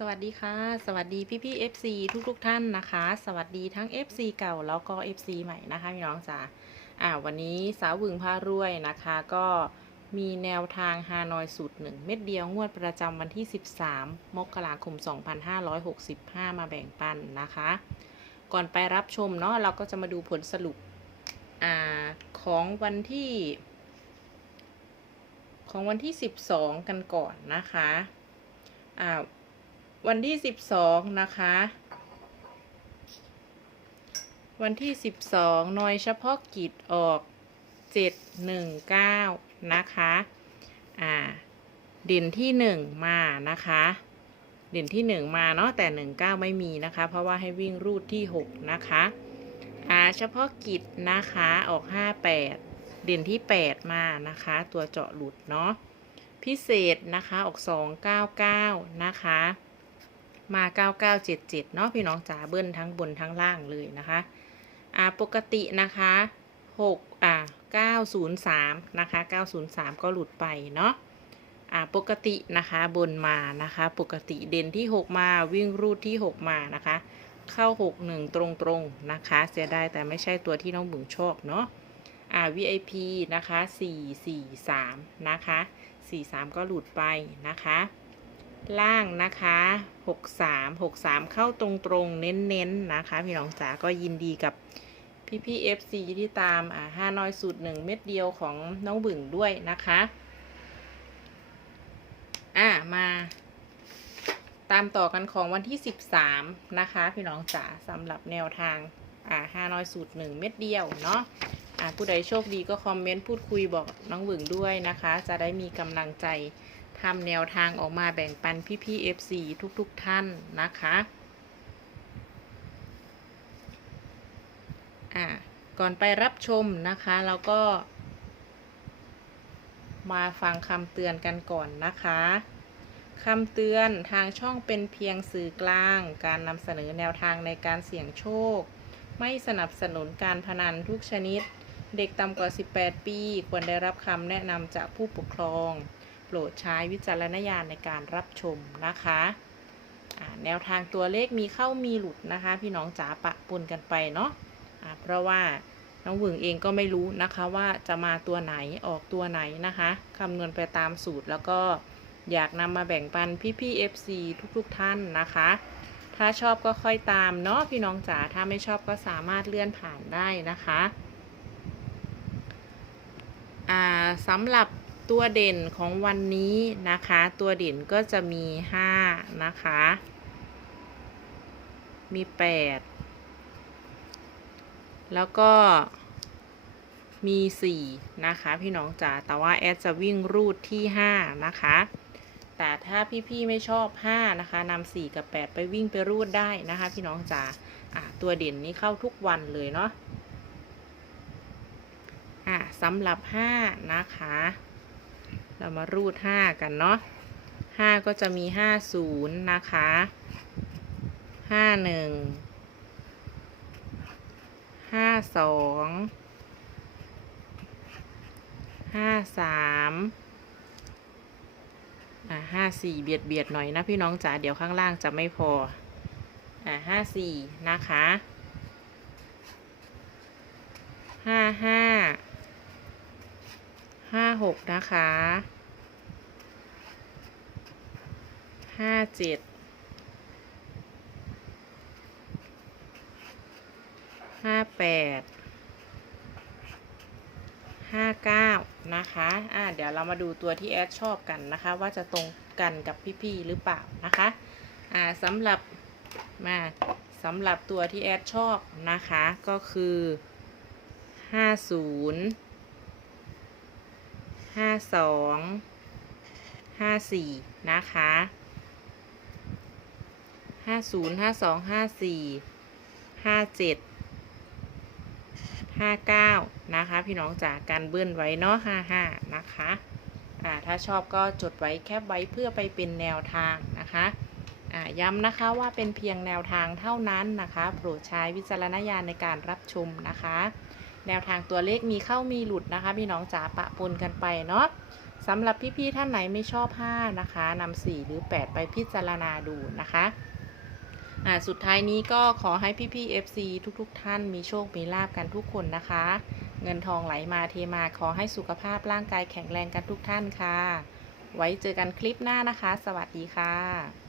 สวัสดีค่ะ สวัสดีพี่พี่ FC ทุกทุกๆท่านนะคะ สวัสดีทั้ง FC เก่าแล้วก็ FC ใหม่นะคะพี่น้องจ๋าอ่าวันนี้สาววึงพารวยนะคะ ก็มีแนวทางฮานอยสูตรหนึ่งเม็ดเดียวงวดประจำวันที่ 13 มกราคม 2565 มาแบ่งปันนะคะ ก่อนไปรับชมเนาะเราก็จะมาดูผลสรุปอ่าของวันที่ ของวันที่ 12 กันก่อนนะคะอ่า วันที่สิบสองนะคะ วันที่สิบสองหน่วยเฉพาะกิจออกเจ็ดหนึ่งเก้านะคะ อ่า เด่นที่หนึ่งมานะคะ เด่นที่หนึ่งมาเนาะแต่หนึ่งเก้าไม่มีนะคะ เพราะว่าให้วิ่งรูดที่หกนะคะ อ่า เฉพาะกิจนะคะออกห้าแปดเด่นที่แปดมานะคะ ตัวเจาะหลุดเนาะพิเศษนะคะออกสองเก้าเก้านะคะ มา 9977 เนาะพี่น้องจ๋าเบิ้ลทั้งบนทั้งล่างเลยนะคะอ่าปกตินะคะ6อ่า903 นะคะ 903 ก็หลุดไปเนาะอ่าปกตินะคะบนมานะคะ ปกติเด่นที่ 6 มาวิ่งรูดที่ 6 มานะคะ เข้า 61 ตรงๆนะคะ เสียดายแต่ไม่ใช่ตัวที่น้องบุ๋งชอบเนาะอ่า VIP นะคะ 443 นะคะ 43 ก็หลุดไปนะคะ ล่างนะคะ63 63เข้าตรงๆ เน้นๆนะคะ พี่น้องจ๋าก็ยินดีกับพี่พี่ FC ที่ตามอ่าห้าน้อยสูตรหนึ่งเม็ดเดียวของน้องบึ่งด้วยนะคะ อ่ามา ตามต่อกันของวันที่13นะคะ พี่น้องจ๋าสำหรับแนวทางอ่าห้าน้อยสูตรหนึ่งเม็ดเดียวเนาะอ่าผู้ใดโชคดีก็คอมเมนต์พูดคุยบอกน้องบึ่งด้วยนะคะ จะได้มีกำลังใจ ทำแนวทางออกมาแบ่งปันพี่พี่ๆ FC ทุกๆทท่านนะคะอ่าก่อนไปรับชมนะคะเราก็ มาฟังคำเตือนกันก่อนนะคะคำเตือนทางช่องเป็นเพียงสื่อกลาง การนำเสนอแนวทางในการเสี่ยงโชค ไม่สนับสนุนการพนันทุกชนิด เด็กต่ำกว่า 18 ปี ควรได้รับคำแนะนำจากผู้ปกครอง โปรดใช้วิจารณญาณในการรับชมนะคะแนวทางตัวเลขมีเข้ามีหลุดนะคะ พี่น้องจ๋าปะปนกันไปเนาะอ่าเพราะว่าน้องหวึงเองก็ไม่รู้นะคะว่าจะมาตัวไหนออกตัวไหนนะคะคำนวณไปตามสูตรแล้วก็อยากนำมาแบ่งปันพี่ๆ FC ทุกๆท่านนะคะ ถ้าชอบก็ค่อยตามเนาะพี่น้องจ๋าถ้าไม่ชอบก็สามารถเลื่อนผ่านได้นะคะสำหรับ ตัวเด่นของวันนี้นะคะ ตัวเด่นก็จะมี5นะคะ มี8แล้วก็มี4นะคะ พี่น้องจ๋าแต่ว่าแอดจะวิ่งรูดที่5นะคะ แต่ถ้าพี่ๆไม่ชอบ5นะคะนำ4กับ8ไปวิ่งไปรูดได้นะคะ พี่น้องจ๋าตัวเด่นนี้เข้าทุกวันเลยเนาะอะสำหรับ5นะคะ เรามารูด 5 กันเนาะ5ก็จะมี 50 นะคะ 51 52 53อ่า54 เบียดเบียดหน่อยนะพี่น้องจ๋าเดี๋ยวข้างล่างจะไม่พออ่า54 นะคะ 55 ห้าหกนะคะห้าเจ็ดห้าแปดห้าเก้านะคะอ่าเดี๋ยวเรามาดูตัวที่แอดชอบกันนะคะ ว่าจะตรงกันกับพี่ๆหรือเปล่านะคะอ่าสำหรับมาสำหรับตัวที่แอดชอบนะคะก็คือห้าศูนย์ ห้าสองห้าสี่นะคะห้าศูนย์ห้าสองห้าสี่ห้าเจ็ดห้าเก้านะคะ พี่น้องจากการเบิ้ลไว้เนาะห้าห้านะคะอ่าถ้าชอบก็จดไว้แคปไว้เพื่อไปเป็นแนวทางนะคะอ่าย้ำนะคะว่าเป็นเพียงแนวทางเท่านั้นนะคะ โปรดใช้วิจารณญาณในการรับชมนะคะ แนวทางตัวเลขมีเข้ามีหลุดนะคะ พี่น้องจ๋าปะปนกันไปเนาะสำหรับพี่ๆท่านไหนไม่ชอบ 5 นะคะนำ4หรือ 8 ไปพิจารณาดูนะคะอ่าสุดท้ายนี้ก็ขอให้พี่ๆ FC ทุกๆ ท่านมีโชค มีลาบกันทุกคนนะคะ เงินทองไหลมาเทมาขอให้สุขภาพร่างกายแข็งแรงกันทุกท่านค่ะ ไว้เจอกันคลิปหน้านะคะ สวัสดีค่ะ